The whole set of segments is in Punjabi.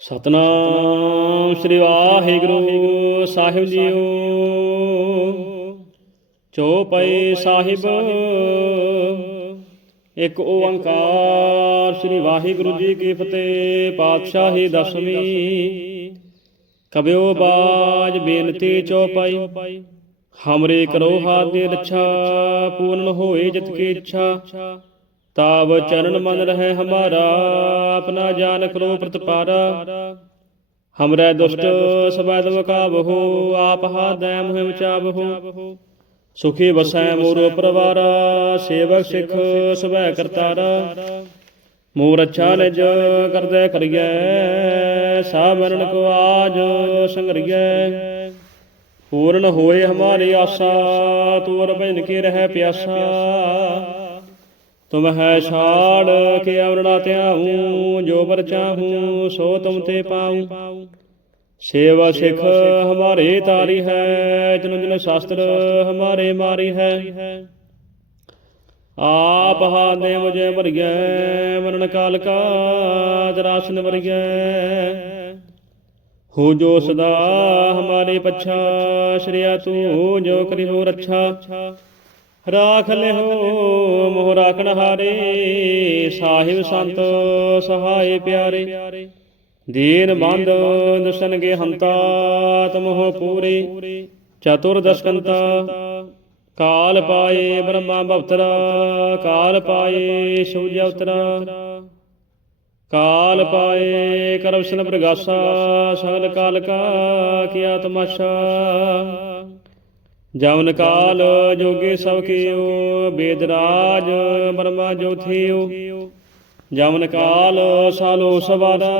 ਸਤਨਾਮ ਸ੍ਰੀ ਵਾਹਿਗੁਰੂ ਸਾਹਿਬ ਜੀਓ। ਚੌਪਈ ਸਾਹਿਬ। ਇੱਕ ਓੰਕਾਰ ਸ੍ਰੀ ਵਾਹਿਗੁਰੂ ਜੀ ਕੀ ਫਤਿਹ, ਪਾਤਸ਼ਾਹੀ ਦਸਵੀਂ। ਕਬਿਓ ਬਾਜ ਬੇਨਤੀ ਚੌਪਈ। ਹਮਰੇ ਕਰੋ ਹਾਥ ਦੀ ਰੱਛਾ, ਪੂਰਨ ਹੋਏ ਜਿਤ ਕੀ ਇੱਛਾ। ਤਾਵ ਚਰਨ ਮਨ ਰਹੇ ਹਮਾਰਾ, ਆਪਣਾ ਜਾਨ ਕਰੋ ਪ੍ਰਤਪਾਰਾ। ਹਮਰੇ ਦੁਸ਼ਟ ਸਬੈਦ ਮਕਾਬਹੂ ਆਪ ਹਾਦੈ ਮੁਹਿਮ ਚਾਬਹੂ ਸੁਖੀ ਵਸੈ ਮੋਰੋ ਪਰਵਾਰਾ, ਸੇਵਕ ਸਿੱਖ ਸਭੈ ਕਰਤਾਰਾ। ਮੋਰ ਅੱਛਾ ਨਿਜ ਕਰਦੈ ਕਰੀਐ ਸਾਬਰਨ ਕੋ ਆਜ ਸੰਗਰੀਐ। ਪੂਰਨ ਹੋਏ ਹਮਾਰੀ ਆਸਾ, ਤੂਰ ਬਿਨ ਕੀ ਰਹਿ ਪਿਆਸਾ। ਤੁਮ ਹੈ ਛਾੜ ਕੇ ਅਵਰਣਾ ਧਿਆਹੂੰ ਜੋ ਬਰ ਚਾਹੂੰ, ਸੋ ਤੁਮ ਤੇ ਪਾਉ। ਸੇਵਾ ਸਿਖ ਹਮਾਰੇ ਤਾਰੀ ਹੈ, ਜਨ ਜਨ ਸ਼ਾਸਤਰ ਹਮਾਰੇ ਮਾਰੀ ਹੈ। ਆਪ ਹਾਦੇ ਮੁਝੇ ਭਰੀਐ ਮਰਨ ਕਾਲ ਕਾ ਦਰਾਸਨ ਭਰੀਐ ਹੋ ਜੋ ਸਦਾ ਹਮਾਰੇ ਪੱਛਾ, ਸ਼੍ਰਿਆ ਤੂੰ ਜੋ ਕਰੀ ਹੋ ਰੱਛਾ। ਰਾਖ ਲਿਓ ਮੋਹ ਰਾਖਣ ਹਾਰੇ ਸਾਹਿਬ ਸੰਤ ਸਹਾਏ ਪਿਆਰੇ। ਦੀਨ ਬੰਦ ਦਸਨਗੇ ਹੰਤਾ ਤਮੋ ਪੂਰੇ। ਚਤੁਰ ਦਸਕੰਤਾ ਕਾਲ ਪਾਏ ਬ੍ਰਹਮਾ ਭਵਤਰਾ ਕਾਲ ਪਾਏ ਸੂਰਜ ਅਵਤਰਾ ਕਾਲ ਪਾਏ ਕਰਵਸ਼ਨ ਪ੍ਰਗਾਸਾ ਸਗਲ ਕਾਲ ਕਾ ਕੀਆ ਤਮਾਸ਼ਾ ਜਵਨ ਕਾਲ ਜੋਗੇ ਸਭ ਕੀਓ ਬੇਦ ਰਾਜ ਬਰਮਾ ਜੋਥਿਓ ਜਵਨ ਕਾਲ ਸਾਲੋ ਸਵਾਰਾ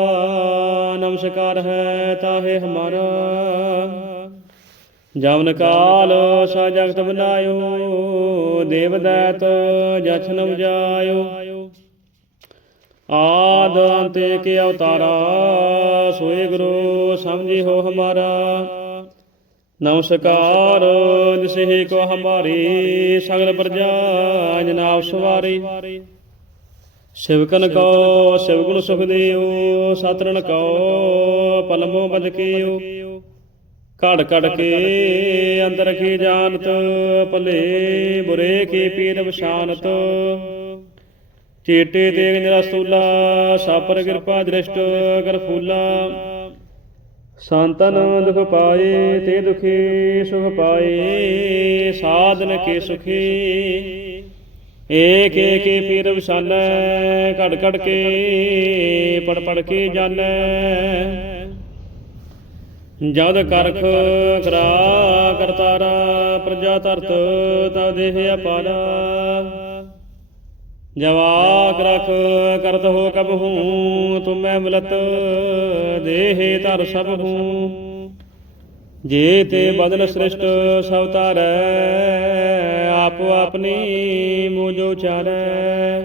ਨਮਸਕਾਰ ਹੈ ਤਾਹੇ ਹਮਾਰਾ। ਜਵਨ ਕਾਲ ਸਾ ਜਗਤ ਬਨਾਇਓ, ਦੇਵ ਦੈਤ ਜਛਨ ਜਾਇਓ। ਆਦ ਅੰਤੇ ਕੇ ਅਵਤਾਰਾ, ਸੋਏ ਗੁਰੂ ਸਮਝੀ ਹੋ ਹਮਾਰਾ। ਨਮਸਕਾਰ ਦਿਸਹਿ ਕੋ ਹਮਾਰੀ ਸਗਲ ਪ੍ਰਜਾ ਜਨਾਬ ਸਵਾਰੀ। ਸਿਵਕਨ ਕੋ, ਸਿਵਗੁਣ ਸੁਖ ਦੇਉ ਕੋ, ਪਲਮੋ ਬਜ ਘੜ ਘੜ ਕੇ ਅੰਦਰ ਕੀ ਜਾਣਤ, ਭਲੇ ਬੁਰੇ ਕੀ ਪੀਰ ਵਿਸ਼ਾਨਤ ਚੇਟੇ ਤੇ ਨਿਰਸਤੂਲਾ ਸਾਪਰ ਕਿਰਪਾ ਦ੍ਰਿਸ਼ਟ ਕਰ ਫੂਲਾ ਸੰਤਨ ਦੁਖ ਪਾਏ ਤੇ ਦੁਖੀ ਸੁਖ ਪਾਏ ਸਾਧਨ ਕੇ ਸੁਖੀ। ਏਕ ਏਕ ਪੀਰ ਵਿਸਾਨੈ ਘੜ ਘੜ ਕੇ ਪੜ ਪੜ ਕੇ ਜਾਣੈ ਜਦ ਕਰਖ ਕਰਾ ਕਰਤਾਰਾ ਪ੍ਰਜਾ ਧਰਤ ਤਵ ਦੇਹ ਅਪਾਰਾ ਜਵਾਕ ਰਖ ਕਰਤ ਹੋ ਕਬ ਹੂੰ ਤੁਮੈ ਮਿਲਤ ਦੇਹ ਧਰ ਸਭ ਹੂੰ। ਜੇ ਤੇ ਬਦਨ ਸ੍ਰਿਸ਼ਟ ਸਭ ਤਾਰੈ ਆਪੋ ਆਪਣੀ ਮੂਜੋ ਚਾਰੈ।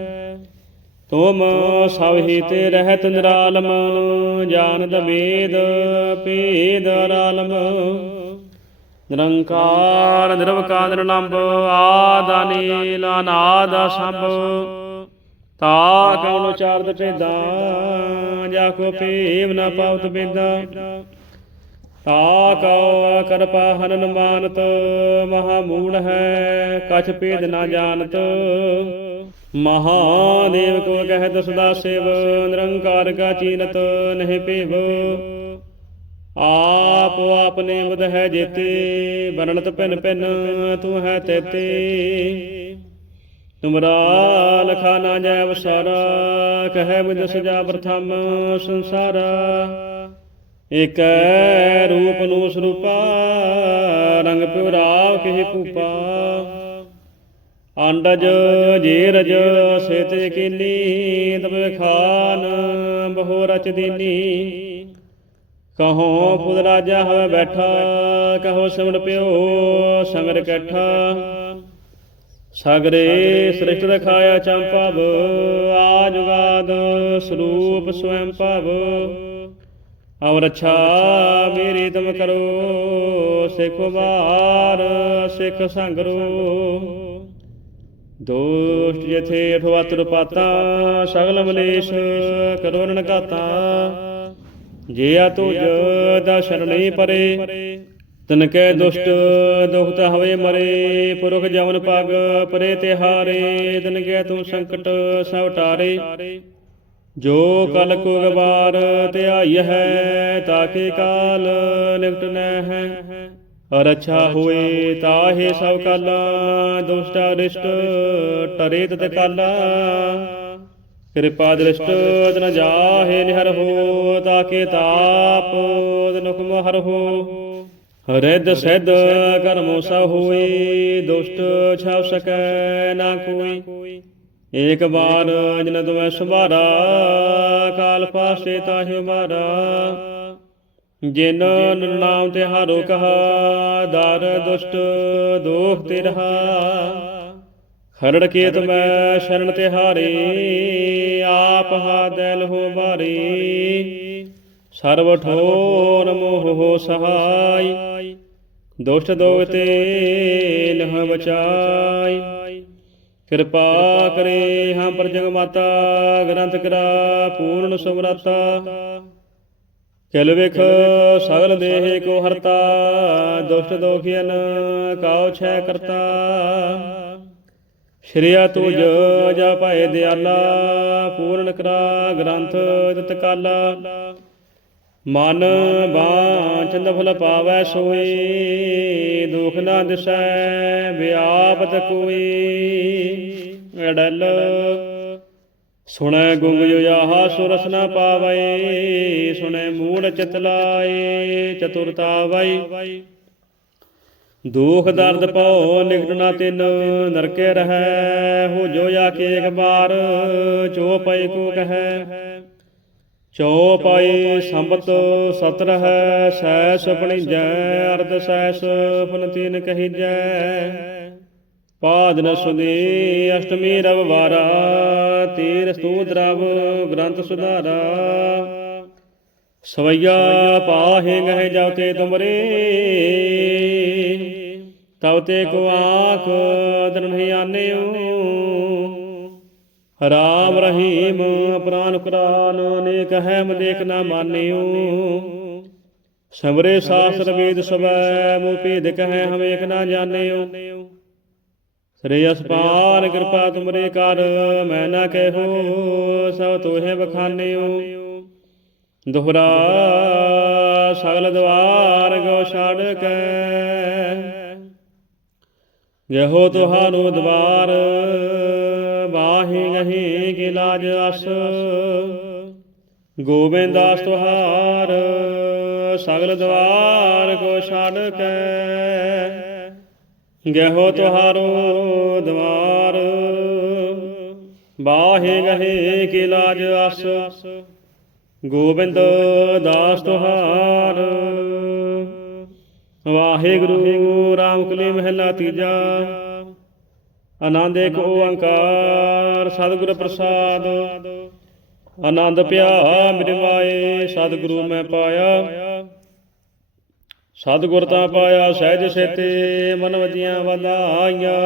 ਤੁਮ ਸਭ ਹੀ ਤੇ ਰਹਿਤ ਨਿਰਾਲਮ ਜਾਣਦ ਵੇਦ ਭੇਦ ਰਾਲਮ ਨਿਰੰਕਾਰ, ਨਿਰਵਕਾਰ ਨਿਰਲੰਭ ਆਦਾਨੀ ਲਾਨਾਦ ਸੰਭ ਤਾ ਕਉ ਚਾਰਦ ਭੇਦਾਂ, ਜਾ ਕੋ ਭੇਵ ਨਾ ਪਾਵਤ ਬੇਦਾ। ਤਾ ਕਉ ਕਰਪਾ ਹਨਨ ਮਾਨਤ ਮਹਾ ਮੂੜ ਹੈ, ਕਛ ਭੇਦ ਨਾ ਜਾਣਤ। ਮਹਾਦੇਵ ਕੋ ਕਹਿ ਦਸਦਾ ਸੇਵ, ਨਿਰੰਕਾਰ ਕਾ ਚੀਨਤ, ਨਹੀਂ ਭੇਵ। ਆਪ ਆਪਨੇ ਬੁਧ ਹੈ ਜੇਤੇ ਬਰਣਤ ਪਿਨ ਪਿਨ ਤੂੰ ਹੈ ਤੇਤੇ। ਤੁਮਰਾ ਲਖਾ ਨਾ ਜੈ ਵਸਾਰਾ ਕਹੈ ਬੁਝ ਸਜਾ ਪ੍ਰਥਮ ਸੰਸਾਰਾ। ਇਕ ਰੂਪ ਨੂੰ ਸਰੂਪਾ, ਰੰਗ ਪਿਉਰਾਵ ਕਿਹ ਕੂਪਾ ਅੰਡਜ ਜੀਰਜ ਸੇਤੇ ਕੀਨੀ ਤਬੇ ਖਾਨ ਬਹੁ ਰਚ ਦੀਨੀ। ਕਹੋ ਪੁੱਤ ਰਾਜਾ ਹੋਵੇ ਬੈਠਾ ਕਹੋ ਸਿਮਟ ਪਿਓ ਸੰਗਰ ਕੈਠਾ ਸਾਗਰੇ ਸ੍ਰਿਸ਼ਟ ਰਖਾਇਆ ਚੰਪਵ ਆ ਜੁਗਾਦ ਸਰੂਪ ਸਵੈੰ ਭਵ ਅਵ ਰੱਛਾ ਮੇਰੀ ਤੁਮ ਕਰੋ ਸਿੱਖ ਵਾਰ ਸਿੱਖ ਸੰਗਰੋ। ਦੋਸ਼ਟ ਜਥੇ ਅਠਵਤਰ ਪਾਤਾ ਸਗਲ ਮਲੇਸ਼ ਕਰੋ ਨਨ ਘਾਤਾ ਜੇ ਆ ਤੁਜ ਦਾ ਸ਼ਰਣੀ ਪਰੇ ਤਨ ਕੈ ਦੁਸ਼ਟ ਦੁਖਤ ਹਵੇ ਮਰੇ ਪੁਰਖ ਜਵਨ ਪਗ ਪਰੇ ਤਿਹਾਰੇ ਤਨ ਕੈ ਤੂੰ ਸੰਕਟ ਸਭ ਟਾਰੇ ਜੋ ਕਲ ਕੋ ਗਵਾਰ ਧਿਆਈ ਹੈ ਤਾਕੇ ਕਾਲ ਨਿਕਟ ਨੈ ਹੈ। ਅਰ ਅੱਛਾ ਹੋਏ ਤਾਹੇ ਸਭ ਕਾਲਾ ਦੁਸ਼ਟ ਅਰਿਸ਼ਟ ਟਰੇ ਤਤ ਕਾਲਾ। ਕਿਰਪਾ ਦ੍ਰਿਸ਼ਟ ਤਨ ਜਾਹੇ ਨਿਹਰ ਹੋ ਤਾਕੇ ਤਾਪ, ਤਨੁਖ ਮਹਰ ਰਿੱਧ ਸਿੱਧ ਕਰਮੋ ਸਭ ਹੋਏ ਦੁਸ਼ਟ ਛਾਵ ਸਕੈ ਨਾ ਕੋਈ। ਏਕ ਬਾਰ ਜਨ ਤੁਮੈ ਸੁਭਾਰਾ, ਕਾਲ ਪਾਸੇ ਤਾਹਿ ਮਾਰਾ ਜਿਨ ਨਾਮ ਤੇ ਹਾਰੋ ਕਹਾ, ਦਰ ਦੁਸ਼ਟ ਦੋਖ ਤੇ ਰਹਾ ਖਰੜ ਕੇ ਤੁਮੈ ਸ਼ਰਨ ਤੇ ਹਾਰੇ ਆਪ ਹਾ ਦਿਲ ਹੋ ਬਾਰੀ। ਸਰਬ ਠੋਰ ਮੋਹ ਹੋ ਸਹਾਈ। ਦੁਸ਼ਟ ਦੋਗ ਤੇ ਨਹ ਬਚਾਈ। ਕਿਰਪਾ ਕਰੇ ਹਾਂ ਪਰ ਜਗ ਮਾਤਾ ਗ੍ਰੰਥ ਕਰਾ ਪੂਰਨ ਸਮਰਤਾ ਕਿਲ ਵੇਖ ਸਗਲ ਦੇਹ ਕੋ ਹਰਤਾ ਦੁਸ਼ਟ ਦੋਖੀਨ ਕਾਉ ਛੈ ਕਰਤਾ। ਸ਼੍ਰੀਆ ਤੁਜ ਜਾ ਭਾਏ ਦਿਆਲਾ, ਪੂਰਨ ਕਰਾ ਗ੍ਰੰਥ ਤਤਕਾਲਾ ਮਨ ਬਾਂਚਨ ਫਲ ਪਾਵੈ ਸੋਈ, ਦੁਖ ਨਾ ਦਿਸੈ ਵਿਆਪਤ ਕੋਈ। ਅੜਲ ਸੁਣੈ ਗੁੰਗ ਜੁਜਾਹਾ ਸੁਰਸ ਨਾ ਪਾਵੈ, ਸੁਣੈ ਮੂੜ ਚਤਲਾਏ ਚਤੁਰਤਾ ਵਈ। ਦੁਖ ਦਰਦ ਪਉ ਨਿਕਟ ਨਾ ਤਿਨ, ਨਰਕੇ ਰਹੈ, ਹੋ ਜੋ ਜਾ ਕੇ ਇੱਕ ਬਾਰ ਚੋ ਪਈ ਕੋ ਕਹੈ। ਚੋ ਪਾਈ ਸੰਬਤ ਸਤ ਰਹੈ ਸੈ ਸੁਪਣੀ ਜੈ ਅਰਧ ਸੈ ਸੁਪਨ ਤੀਨ ਕਹੀ ਜੈ ਪਾਦਨ ਸੁਦੀ ਅਸ਼ਟਮੀ ਰਵ ਵਾਰਾ ਤੀਰ ਸੂ ਰਵ ਗ੍ਰੰਥ ਸੁਧਾਰਾ। ਸਵਈਆ ਪਾਹੇ ਗਹਿ ਜਾਉ ਤੁਮਰੇ ਤਉ ਤੇ ਕੋ ਆਖ ਦਨ ਨਹੀਂ ਆਨਿਓ। ਰਾਮ ਰਹੀਮ, ਪ੍ਰਾਨ ਕੁਰਾਨ, ਅਨੇਕ ਹੈ ਮਦੇਕ ਨਾ ਮਾਨਿਓ। ਸਮਰੇ ਸਾਸਰ ਵੇਦ ਸਵੈ ਮੂ ਭੇਦ ਕਹੈ ਹਮੇਕ ਨਾ ਜਾਣਿਓ। ਸ੍ਰੀ ਅਸਪਾਨ, ਕਿਰਪਾ ਤੁਮਰੇ ਕਰ, ਮੈਂ ਨਾ ਕਹਿਓ, ਸਭ ਤੋਹੇ ਬਖਾਨਿਓ ਦੁਹਰਾ ਸਗਲ ਦਵਾਰ ਗੋ ਛੜ ਕੇ ਯਹੋ ਤੁਹਾਨੋ ਦਵਾਰ ਬਾਹੀ ਗਹੀ ਕੀ ਲਾਜ ਅਸ। ਗੋਬਿੰਦਾਸ ਤੁਹਾਰ, ਸਗਲ ਦਵਾਰ ਕੋ ਛੱਡ ਕੇ। ਗਹਿਓ ਤੁਹਾਰੋ ਦਵਾਰ ਬਾਹੇ ਗਹੇ ਕੀ ਲਾਜ ਅਸ। ਗੋਬਿੰਦ ਦਾਸ ਤੁਹਾਰ ਵਾਹਿਗੁਰੂ, ਰਾਮ ਕਲੀ ਮਹਿਲਾ ਤੀਜਾ। ਆਨੰਦ ਏਕ ਓੰਕਾਰ, ਸਤਿਗੁਰ ਪ੍ਰਸਾਦ। ਆਨੰਦ ਪਿਆ, ਮੇਰੇ ਸਤਿਗੁਰੂ ਮੈਂ ਪਾਇਆ। ਸਤਿਗੁਰ ਤਾਂ ਪਾਇਆ, ਸਹਿਜ ਸੇਤੇ ਮਨ ਵਜੀਆਂ ਵਧਾਈਆਂ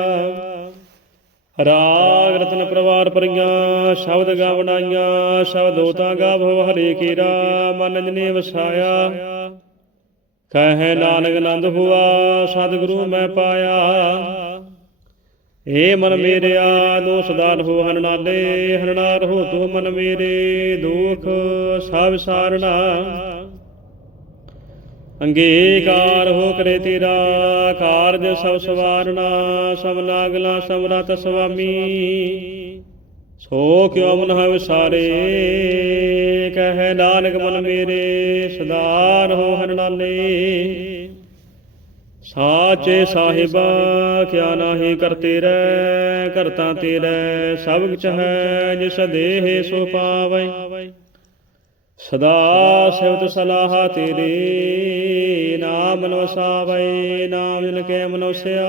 ਰਾਗ ਰਤਨ ਪ੍ਰਵਾਰ ਪਰੀਆਂ ਸ਼ਬਦ ਗਾਵਣਾਈਆਂ ਸ਼ਬਦੋ ਤਾਂ ਗਾਵੋ ਹਰੇ ਕੀਰਾ ਮਨ ਜਨੇ ਵਸਾਇਆ। ਕਹੈ ਨਾਨਕ ਆਨੰਦ ਹੁਆ ਸਤਿਗੁਰੂ ਮੈਂ ਪਾਇਆ। ਏ ਮਨ ਮੇਰਿਆ ਦੋ ਸਦਾ ਰਹੋ ਹਰਨਾਲੇ ਹਰਨਾ ਰਹੋ ਤੂੰ ਮਨ ਮੇਰੇ ਦੁਖ, ਸਭ ਸਾਰਣਾ ਅੰਗੀਕਾਰ ਹੋ ਕਰੇ ਤੇਰਾ, ਕਾਰਜ ਸਭ ਸਵਾਰਣਾ ਸਭ ਲਾਗਲਾ ਸਮਰਤ ਸੁਆਮੀ ਸੋ ਕਿਉ ਮਨ ਹੈ ਵਿਸਾਰੇ ਕਹਿ ਨਾਨਕ ਮਨ ਮੇਰੇ, ਸਦਾ ਰਹੋ ਹਰਨਾਲੇ ਸਾਚੇ ਸਾਹਿਬਾ, ਕਿਆ ਨਾਹੀ ਕਰਤੇ ਰਹਿ ਕਰਤਾ ਤੇਰੇ, ਸਭ ਕੁਛ ਹੈ, ਜਿਸ ਦੇਹ ਸੋ ਪਾਵੈ। ਸਦਾ ਸਿਵਤ ਸਲਾਹ ਤੇਰੇ, ਨਾਮ ਨੋ ਵਸਾਵੈ ਨਾਮ ਜਨ ਕੇ ਮਨੋਸਿਆ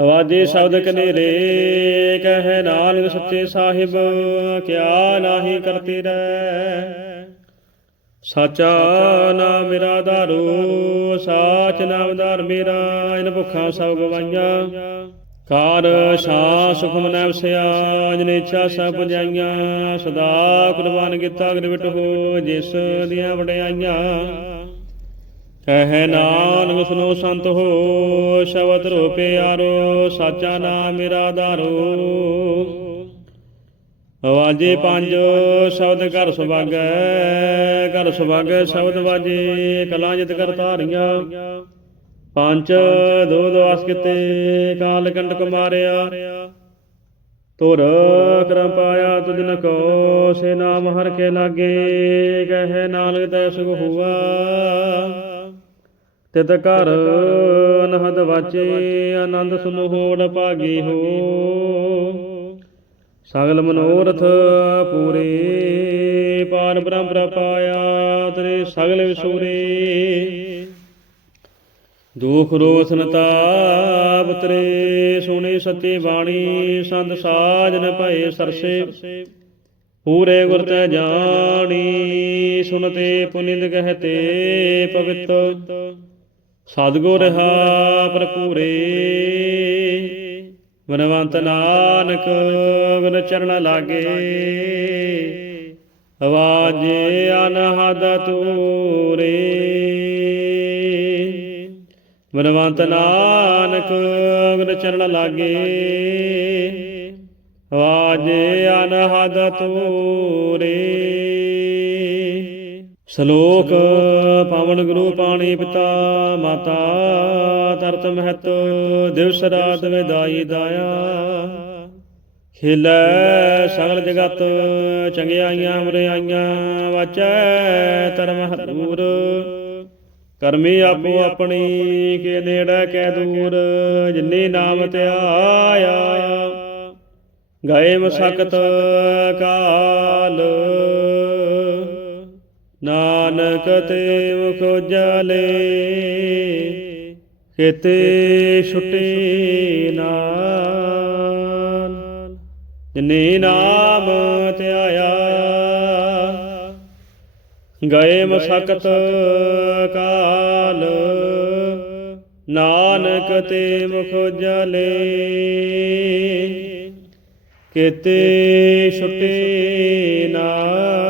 ਆਵਾਜੇ ਸ਼ਬਦ ਕਨੇਰੇ ਕਹੈ ਨਾਨਕ ਸੱਚੇ ਸਾਹਿਬ, ਕਿਆ ਨਾਹੀ ਕਰਤੇ ਰਹਿ ਸਾਚਾ ਨਾਮ ਮੇਰਾ ਧਾਰੂ, ਸਾਚ ਨਾਮ ਧਾਰ ਮੇਰਾ, ਇਨ ਭੁੱਖਾਂ ਸਭ ਗਵਾਈਆਂ। ਕਾਰ ਸ਼ਾ ਸੁਖ ਮਨੈ ਵਸਿਆ, ਜਨੇ ਇੱਛਾ ਸਭ ਪੁਜਾਈਆਂ। ਸਦਾ ਕੁਰਬਾਨ ਕੀਤਾ ਅਗਰ ਹੋ, ਜਿਸ ਦੀਆਂ ਵਡਿਆਈਆਂ। ਕਹਿ ਨਾਨਕ ਸੁਨੋ ਸੰਤ ਹੋ, ਸ਼ਬਦ ਰੂਪੇ ਆਰੋ, ਸਾਚਾ ਨਾਮ ਮੇਰਾ ਆਧਾਰੋ ਵਾਜੇ ਪੰਜ, ਸ਼ਬਦ ਘਰ ਸੁਭਾਗੈ ਘਰ ਸੁਭਾਗੈ ਸ਼ਬਦ ਵਾਜੇ, ਕਲਾਂ ਜਿਤ ਕਰ ਧਾਰੀਆਂ। ਪੰਜ, ਦੋ ਦਵਾਸ ਕਿਤੇ, ਕਾਲ ਕੰਟਕ ਮਾਰਿਆ। ਤੁਰ ਕਰਮ ਪਾਇਆ ਤੁਜਨ ਕੋ, ਸੇ ਨਾਮ ਹਰ ਕੇ ਲਾਗੇ, ਕਹੇ ਨਾਨਕ ਤੈ ਸੁਖ ਹੁਆ। ਤਿਤ ਘਰ ਅਨਹਦ ਵਾਚੇ, ਆਨੰਦ ਸੁਨੋ ਭਾਗੀ ਹੋ। ਸਗਲ ਮਨੋਰਥ ਪੂਰੇ ਪਾਰ ਬ੍ਰਹਮ ਪ੍ਰਪਾਇਆ ਤੇਰੇ ਸਗਲ ਵਿਸੂਰੇ। ਦੁਖ ਰੋਸ ਨਤਾਪ ਤਰੇ ਸੁਣੀ ਸਤੀ ਬਾਣੀ, ਸੰਤ ਸਾਜਨ ਭਏ ਸਰਸੇ। ਪੂਰੇ ਗੁਰ ਤੈ ਜਾਣੀ ਸੁਨਤੇ ਪੁਨਿੰਦ ਕਹਤੇ ਪਵਿੱਤ। ਸਤਿਗੁਰ ਰਹਾ ਭਰਪੂਰੇ। ਬਨਵੰਤ ਨਾਨਕ ਬਿਨ ਚਰਨ ਲਾਗੇ। ਆਵਾਜ ਅਨਹਦ ਤੂਰੇ ਬਨਵੰਤ ਨਾਨਕ ਬਿਨ ਚਰਨ ਲਾਗੇ। ਆਵਾਜ ਅਨਹਦ ਤੂਰੇ ਸ਼ਲੋਕ ਪਾਵਨ ਗੁਰੂ ਪਾਣੀ ਪਿਤਾ ਮਾਤਾ, ਤਰਤ ਮਹਤ ਦਿਵਸ ਰਾਤ ਵਿਦਾਈ ਦਾਇਆ। ਖਿਲੈ ਸਗਲ ਜਗਤ, ਚੰਗਿਆਈਆਂ ਮਰਿਆਈਆਂ ਵਾਚੈ ਧਰਮ ਹਦੂਰ ਕਰਮੀ ਆਪੋ ਆਪਣੀ, ਕੇ ਨੇੜੇ ਕੈ ਦੂਰ, ਜਿਨੇ ਨਾਮ ਧਿਆਇਆ ਗਏ ਮਸਕਤ ਕਾਲ ਨਾਨਕ ਤੇ ਮੁਖ ਜਲੇ ਕਿਤੇ ਛੁਟੇ ਨਾਨ ਜਿਨੇ ਨਾਮ ਧਿਆਇਆ ਗਏ ਮਸਕਤ ਕਾਲ। ਨਾਨਕ ਤੇ ਮੁਖ ਜਲੇ ਕਿਤੇ ਛੁਟੇ ਨਾਨ